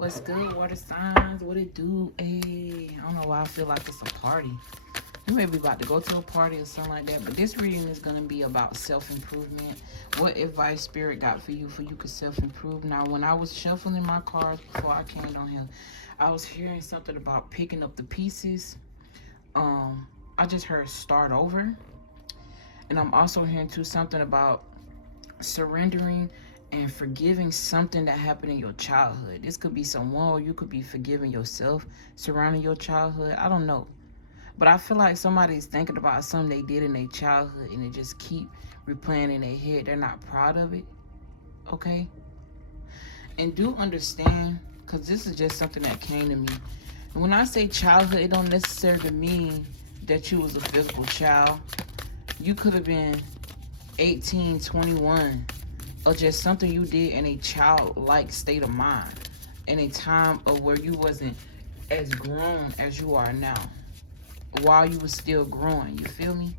What's good, water signs? What it do? Hey, I don't know why I feel like it's a party. You may be about to go to a party or something like that, but this reading is going to be about self-improvement. What advice Spirit got for you could self-improve. Now, when I was shuffling my cards before I came on here, I was hearing something about picking up the pieces. I just heard start over. And I'm also hearing too something about surrendering and forgiving something that happened in your childhood. This could be someone, or you could be forgiving yourself surrounding your childhood. I don't know. But I feel like somebody's thinking about something they did in their childhood and it just keep replaying in their head. They're not proud of it. Okay? And do understand, because this is just something that came to me. And when I say childhood, it don't necessarily mean that you was a physical child. You could have been 18, 21, or just something you did in a childlike state of mind, in a time of where you wasn't as grown as you are now, while you was still growing. You feel me?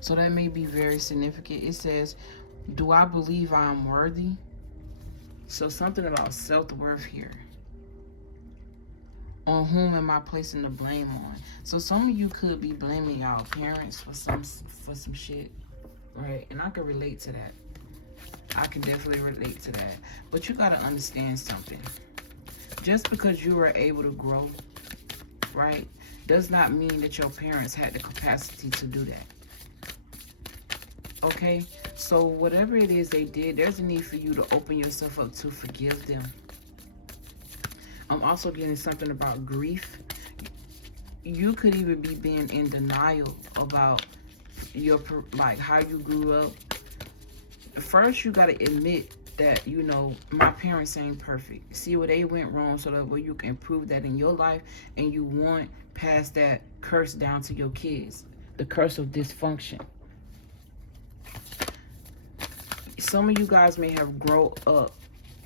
So that may be very significant. It says, do I believe I am worthy? So something about self-worth here. On whom am I placing the blame on? So some of you could be blaming y'all parents for some shit, right? And I can relate to that. I can definitely relate to that. But you gotta understand something. Just because you were able to grow, right, does not mean that your parents had the capacity to do that. Okay? So whatever it is they did, there's a need for you to open yourself up to forgive them. I'm also getting something about grief. You could even be being in denial about your, like, how you grew up. First, you got to admit that, you know, my parents ain't perfect. See where they went wrong so that way you can improve that in your life, and you want pass that curse down to your kids. The curse of dysfunction. Some of you guys may have grown up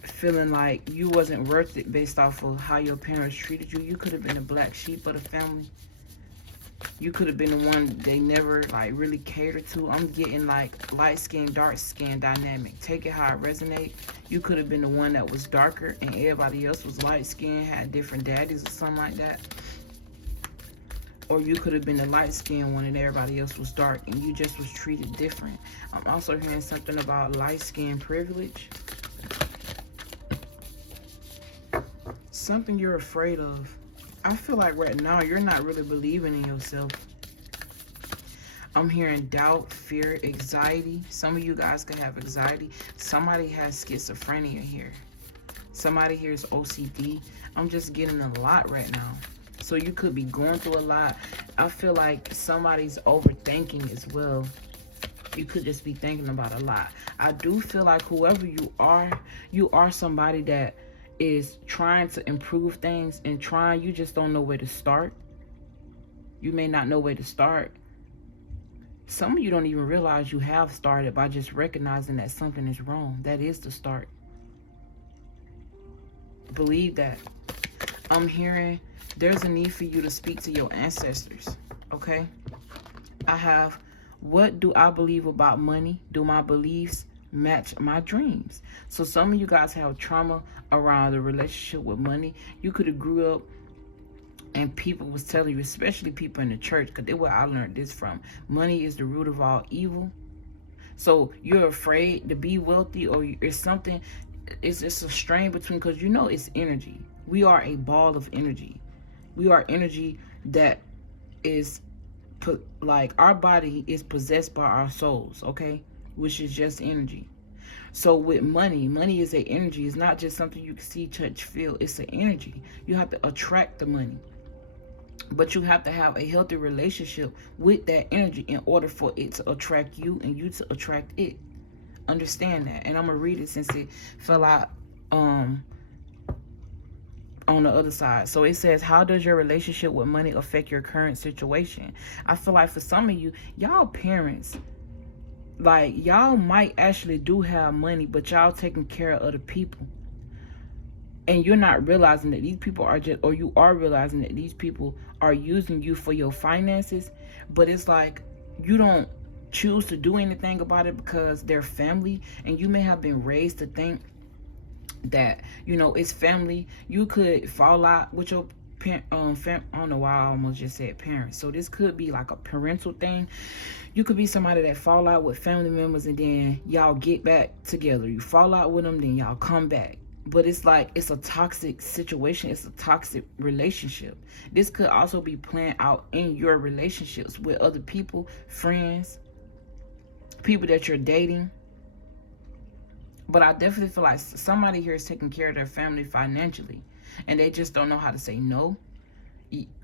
feeling like you wasn't worth it based off of how your parents treated you. You could have been a black sheep of the family. You could have been the one they never like really catered to. I'm getting like light skin, dark skin dynamic. Take it how it resonates. You could have been the one that was darker and everybody else was light skin, had different daddies or something like that. Or you could have been the light skin one and everybody else was dark and you just was treated different. I'm also hearing something about light skin privilege. Something you're afraid of. I feel like right now you're not really believing in yourself. I'm hearing doubt, fear, anxiety. Some of you guys could have anxiety. Somebody has schizophrenia here. Somebody here is OCD. I'm just getting a lot right now. So you could be going through a lot. I feel like somebody's overthinking as well. You could just be thinking about a lot. I do feel like whoever you are somebody that is trying to improve things and you just don't know where to start. You may not know where to start. Some of you don't even realize you have started by just recognizing that something is wrong. That is the start. Believe that. I'm hearing there's a need for you to speak to your ancestors. Okay? I have, what do I believe about money? Do my beliefs match my dreams? So some of you guys have trauma around the relationship with money. You could have grew up and people was telling you, especially people in the church, because they where I learned this from. Money is the root of all evil. So you're afraid to be wealthy, or it's something, it's a strain between, because you know it's energy. We are a ball of energy. We are energy that is like our body is possessed by our souls, okay? Which is just energy. So with money is an energy. It's not just something you can see, touch, feel. It's an energy. You have to attract the money. But you have to have a healthy relationship with that energy in order for it to attract you and you to attract it. Understand that. And I'm going to read it since it fell out on the other side. So it says, how does your relationship with money affect your current situation? I feel like for some of you, y'all parents, like, y'all might actually do have money, but y'all taking care of other people. And you're not realizing that these people are just, or you are realizing that these people are using you for your finances. But it's like, you don't choose to do anything about it because they're family. And you may have been raised to think that, you know, it's family. You could fall out with your I don't know why I almost just said parents. So this could be like a parental thing. You could be somebody that fall out with family members and then y'all get back together. You fall out with them, then y'all come back. But it's like, it's a toxic situation. It's a toxic relationship. This could also be playing out in your relationships with other people, friends, people that you're dating. But I definitely feel like somebody here is taking care of their family financially, and they just don't know how to say no.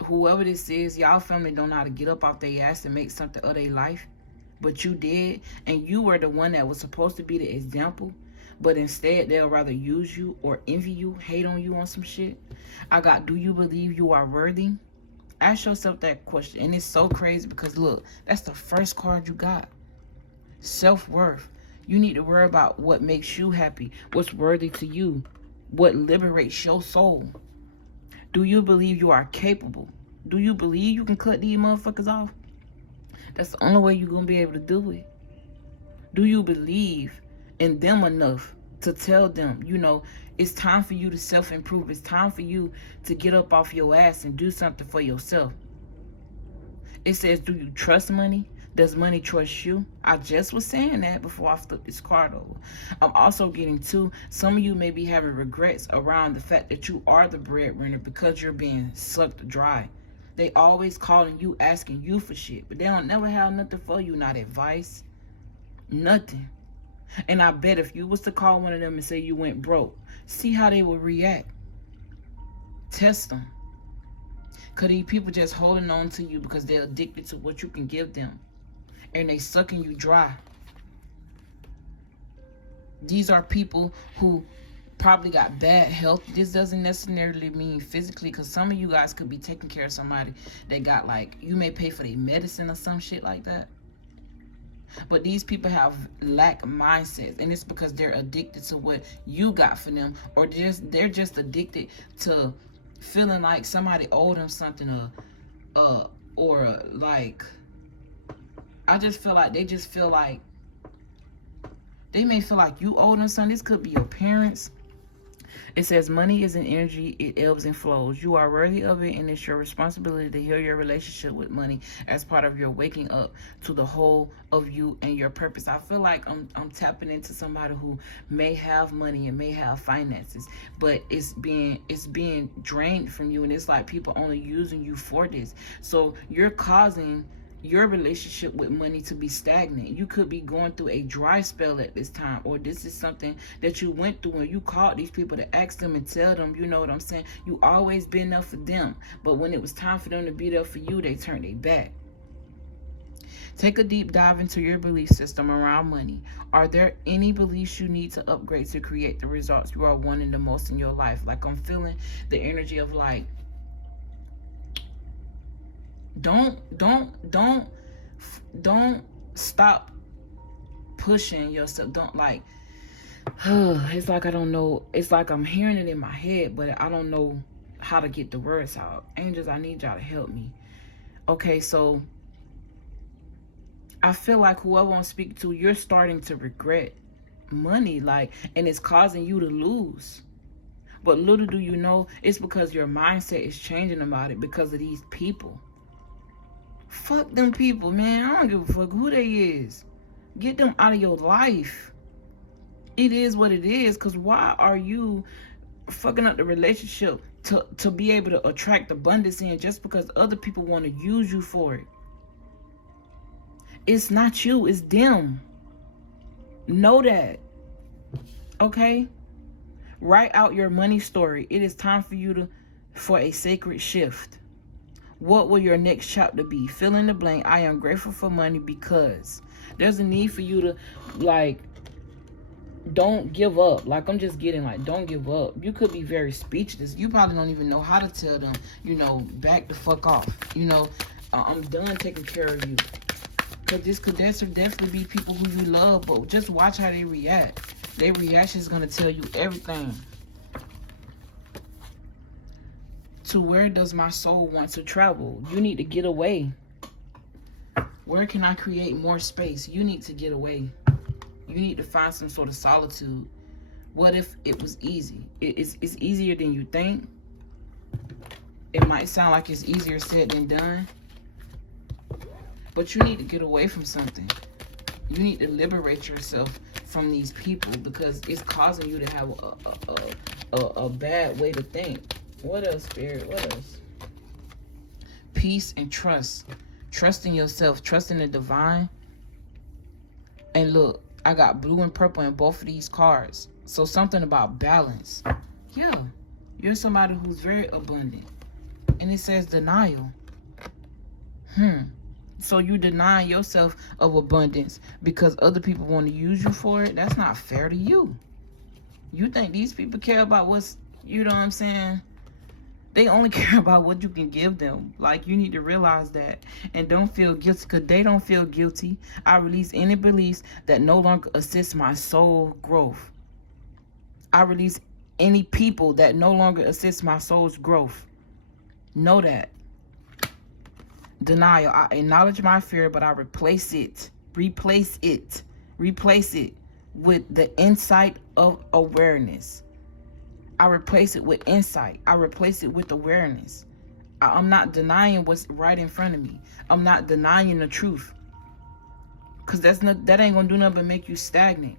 Whoever this is, y'all family don't know how to get up off their ass and make something of their life. But you did, and you were the one that was supposed to be the example. But instead, they'll rather use you or envy you, hate on you on some shit. I got, do you believe you are worthy? Ask yourself that question. And it's so crazy because, look, that's the first card you got. Self-worth. You need to worry about what makes you happy, what's worthy to you, what liberates your soul. Do you believe you are capable? Do you believe you can cut these motherfuckers off? That's the only way you're going to be able to do it. Do you believe in them enough to tell them, you know, it's time for you to self-improve. It's time for you to get up off your ass and do something for yourself. It says, do you trust money? Does money trust you? I just was saying that before I flipped this card over. I'm also getting to, some of you may be having regrets around the fact that you are the breadwinner because you're being sucked dry. They always calling you, asking you for shit, but they don't never have nothing for you, not advice, nothing. And I bet if you was to call one of them and say you went broke, see how they would react. Test them. Because these people just holding on to you because they're addicted to what you can give them. And they sucking you dry. These are people who probably got bad health. This doesn't necessarily mean physically, because some of you guys could be taking care of somebody that got, like, you may pay for their medicine or some shit like that. But these people have lack mindsets, and it's because they're addicted to what you got for them, or they're just addicted to feeling like somebody owed them something, or like, I just feel like they just feel like they may feel like you owe them something. This could be your parents. It says money is an energy. It ebbs and flows. You are worthy of it, and it's your responsibility to heal your relationship with money as part of your waking up to the whole of you and your purpose. I feel like I'm tapping into somebody who may have money and may have finances, but it's being drained from you, and it's like people only using you for this. So you're causing your relationship with money to be stagnant. You could be going through a dry spell at this time, or this is something that you went through and you called these people to ask them and tell them, you know what I'm saying, you always been there for them, but when it was time for them to be there for you, they turned their back. Take a deep dive into your belief system around money. Are there any beliefs you need to upgrade to create the results you are wanting the most in your life? Like, I'm feeling the energy of, like, don't stop pushing yourself. Don't, like, it's like I don't know. It's like I'm hearing it in my head, but I don't know how to get the words out. Angels, I need y'all to help me. Okay, so I feel like whoever I'm speaking to, you're starting to regret money, like, and it's causing you to lose. But little do you know, it's because your mindset is changing about it because of these people. Fuck them people, man. I don't give a fuck who they is. Get them out of your life. It is what it is. Because why are you fucking up the relationship to be able to attract abundance in just because other people want to use you for it? It's not you. It's them. Know that. Okay? Write out your money story. It is time for you for a sacred shift. What will your next chapter be? Fill in the blank. I am grateful for money because there's a need for you to, like, don't give up. Like, I'm just getting, like, don't give up. You could be very speechless. You probably don't even know how to tell them, you know, back the fuck off. You know, I'm done taking care of you. Because this could definitely be people who you love, but just watch how they react. Their reaction is going to tell you everything. To where does my soul want to travel? You need to get away. Where can I create more space? You need to get away. You need to find some sort of solitude What if it was easy? It's easier than you think. It might sound like it's easier said than done. But you need to get away from something. You need to liberate yourself from these people because it's causing you to have a bad way to think. What else, Spirit? What else? Peace and trust. Trust in yourself. Trust in the divine. And look, I got blue and purple in both of these cards. So something about balance. Yeah, you're somebody who's very abundant. And it says denial. So you deny yourself of abundance because other people want to use you for it? That's not fair to you. You think these people care about what's, you know what I'm saying? They only care about what you can give them. Like, you need to realize that. And don't feel guilty, because they don't feel guilty. I release any beliefs that no longer assist my soul growth. I release any people that no longer assist my soul's growth. Know that. Denial. I acknowledge my fear, but I replace it with the insight of awareness. I replace it with insight. I replace it with awareness. I'm not denying what's right in front of me. I'm not denying the truth, because that ain't gonna do nothing but make you stagnant.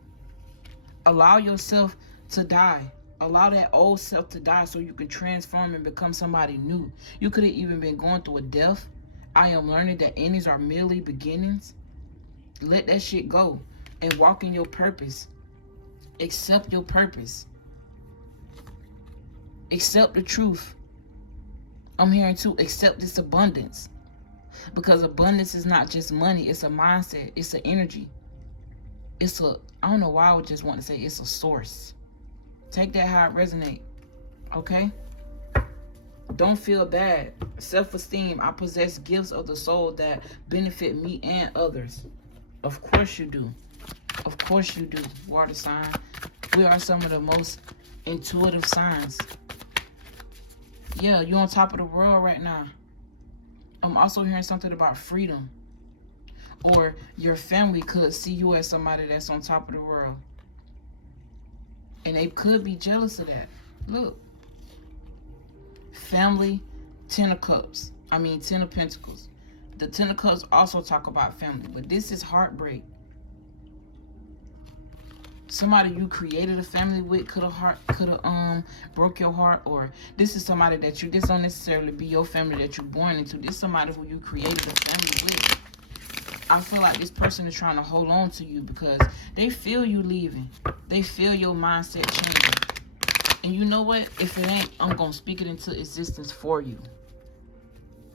Allow yourself to die. Allow that old self to die so you can transform and become somebody new. You could have even been going through a death. I am learning that endings are merely beginnings. Let that shit go and walk in your purpose. Accept your purpose. Accept the truth. I'm hearing to accept this abundance. Because abundance is not just money. It's a mindset. It's an energy. It's a, I don't know why I would just want to say it's a source. Take that how it resonates. Okay? Don't feel bad. Self-esteem. I possess gifts of the soul that benefit me and others. Of course you do. Of course you do, water sign. We are some of the most intuitive signs. Yeah, you're on top of the world right now. I'm also hearing something about freedom. Or your family could see you as somebody that's on top of the world. And they could be jealous of that. Look. Family, Ten of Cups. Ten of Pentacles. The Ten of Cups also talk about family. But this is heartbreak. Somebody you created a family with could have broke your heart. Or this is somebody that you, this don't necessarily be your family that you're born into. This is somebody who you created a family with. I feel like this person is trying to hold on to you because they feel you leaving. They feel your mindset changing. And you know what? If it ain't, I'm going to speak it into existence for you.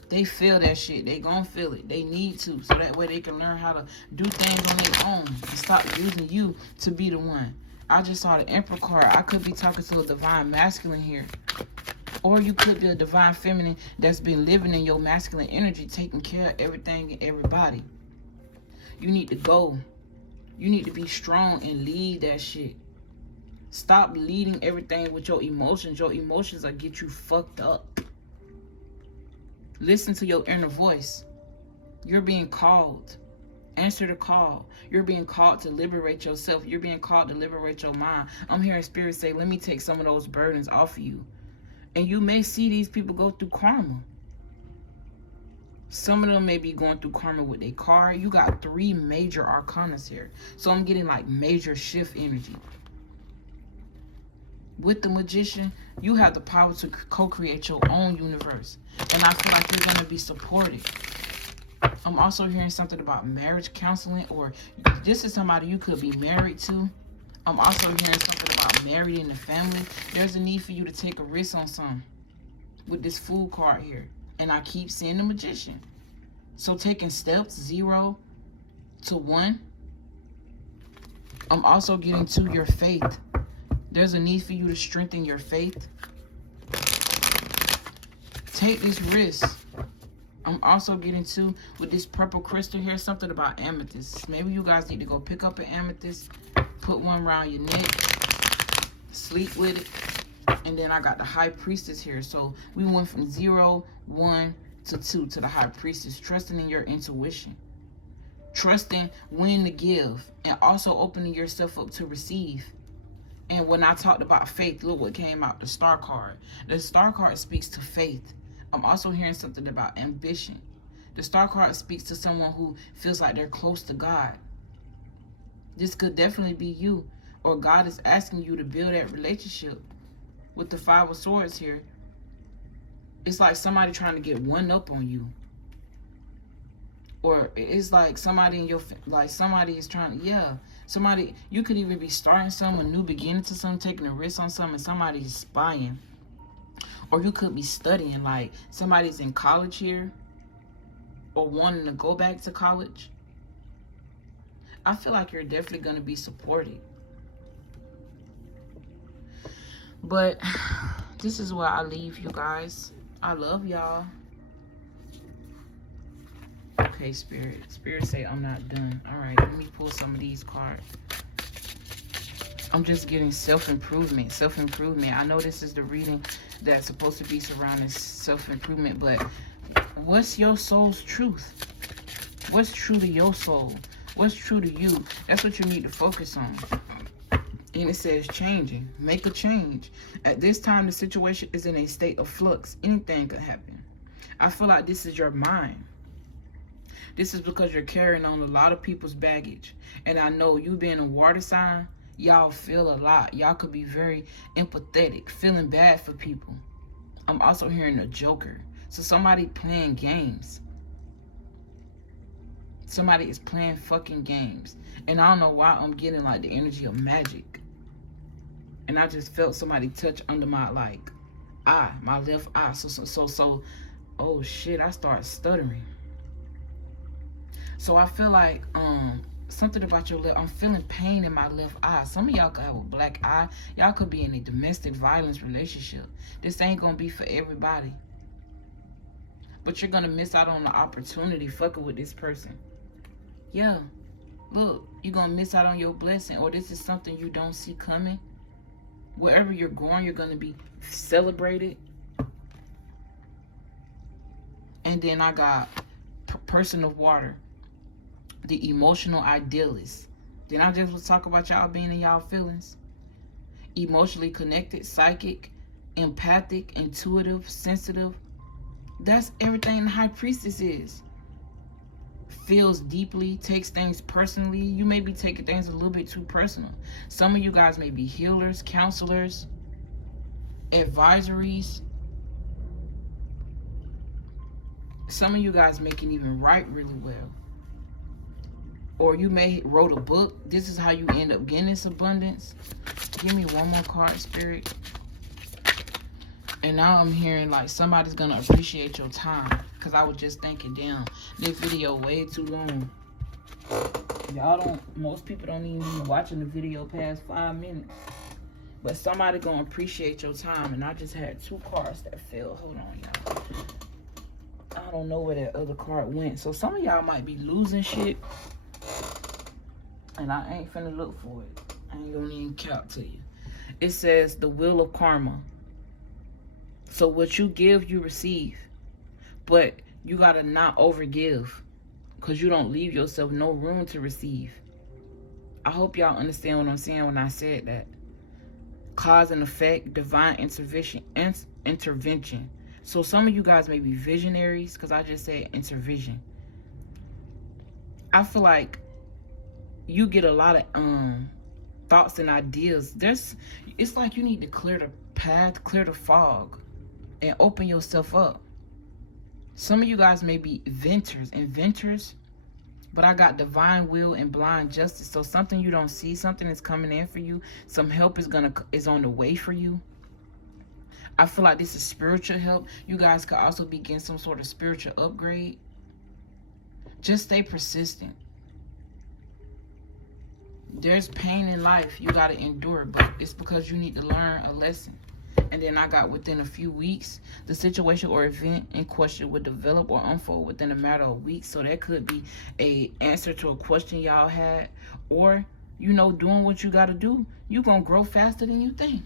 They feel that shit. They going to feel it. They need to. So that way they can learn how to do things on their own. And stop using you to be the one. I just saw the Emperor card. I could be talking to a divine masculine here. Or you could be a divine feminine that's been living in your masculine energy, taking care of everything and everybody. You need to go. You need to be strong and lead that shit. Stop leading everything with your emotions. Your emotions will get you fucked up. Listen to your inner voice. You're being called. Answer the call. You're being called to liberate yourself. You're being called to liberate your mind. I'm hearing spirit say, let me take some of those burdens off of you. And you may see these people go through karma. Some of them may be going through karma with their car. You got 3 major arcanas here. So I'm getting like major shift energy. With the Magician, you have the power to co-create your own universe. And I feel like you're going to be supported. I'm also hearing something about marriage counseling, or this is somebody you could be married to. I'm also hearing something about married in the family. There's a need for you to take a risk on something with this Fool card here. And I keep seeing the Magician. So taking steps 0 to 1. I'm also getting to your faith. There's a need for you to strengthen your faith. Take this risk. I'm also getting to, with this purple crystal here, something about amethyst. Maybe you guys need to go pick up an amethyst, put one around your neck, sleep with it. And then I got the High Priestess here. So we went from 0, 1 to 2 to the High Priestess. Trusting in your intuition. Trusting when to give. And also opening yourself up to receive. And when I talked about faith, look what came out, the star card. The star card speaks to faith. I'm also hearing something about ambition. The star card speaks to someone who feels like they're close to God. This could definitely be you, or God is asking you to build that relationship. With the Five of Swords here, it's like somebody trying to get one up on you. Or it's like somebody in your, like somebody is trying to, yeah. Somebody, you could even be starting something, a new beginning to something, taking a risk on something, and somebody's spying. Or you could be studying, like somebody's in college here, or wanting to go back to college. I feel like you're definitely going to be supported. But this is where I leave you guys. I love y'all. Okay, Spirit. Spirit say I'm not done. All right, let me pull some of these cards. I'm just getting self-improvement. Self-improvement. I know this is the reading that's supposed to be surrounding self-improvement, but what's your soul's truth? What's true to your soul? What's true to you? That's what you need to focus on. And it says changing. Make a change. At this time, the situation is in a state of flux. Anything could happen. I feel like this is your mind. This is because you're carrying on a lot of people's baggage. And I know you being a water sign, y'all feel a lot. Y'all could be very empathetic, feeling bad for people. I'm also hearing a joker. So somebody playing games. Somebody is playing fucking games. And I don't know why I'm getting like the energy of magic. And I just felt somebody touch under my like eye, my left eye. So oh shit, I start stuttering. So I feel like something about your left, I'm feeling pain in my left eye. Some of y'all could have a black eye. Y'all could be in a domestic violence relationship. This ain't gonna be for everybody. But you're gonna miss out on the opportunity fucking with this person. Yeah, look, you're gonna miss out on your blessing, or this is something you don't see coming. Wherever you're going, you're gonna be celebrated. And then I got person of water, the emotional idealist. Then I just was talking about y'all being in y'all feelings. Emotionally connected, psychic, empathic, intuitive, sensitive. That's everything the high priestess is. Feels deeply, takes things personally. You may be taking things a little bit too personal. Some of you guys may be healers, counselors, advisories. Some of you guys may can even write really well. Or you may wrote a book. This is how you end up getting this abundance. Give me one more card, Spirit. And now I'm hearing like somebody's gonna appreciate your time. Cause I was just thinking, damn, this video way too long. Most people don't even be watching the video past 5 minutes. But somebody gonna appreciate your time. And I just had 2 cards that fell. Hold on, y'all. I don't know where that other card went. So some of y'all might be losing shit. And I ain't finna look for it. I ain't gonna even count to you. It says the wheel of karma. So what you give, you receive. But you gotta not overgive. Because you don't leave yourself no room to receive. I hope y'all understand what I'm saying when I said that. Cause and effect, divine intervention. So some of you guys may be visionaries. Because I just said intervention. I feel like you get a lot of thoughts and ideas. It's like you need to clear the path, clear the fog, and open yourself up. Some of you guys may be inventors, but I got divine will and blind justice. So something you don't see, something is coming in for you. Some help is on the way for you. I feel like this is spiritual help. You guys could also be getting some sort of spiritual upgrade. Just stay persistent. There's pain in life you got to endure, but it's because you need to learn a lesson. And then I got within a few weeks, the situation or event in question would develop or unfold within a matter of weeks. So that could be a answer to a question y'all had. Or, you know, doing what you got to do, you're going to grow faster than you think.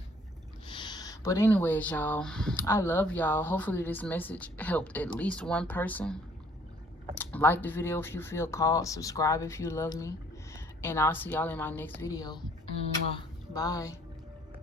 But anyways, y'all, I love y'all. Hopefully this message helped at least one person. Like the video if you feel called. Subscribe if you love me. And I'll see y'all in my next video. Bye.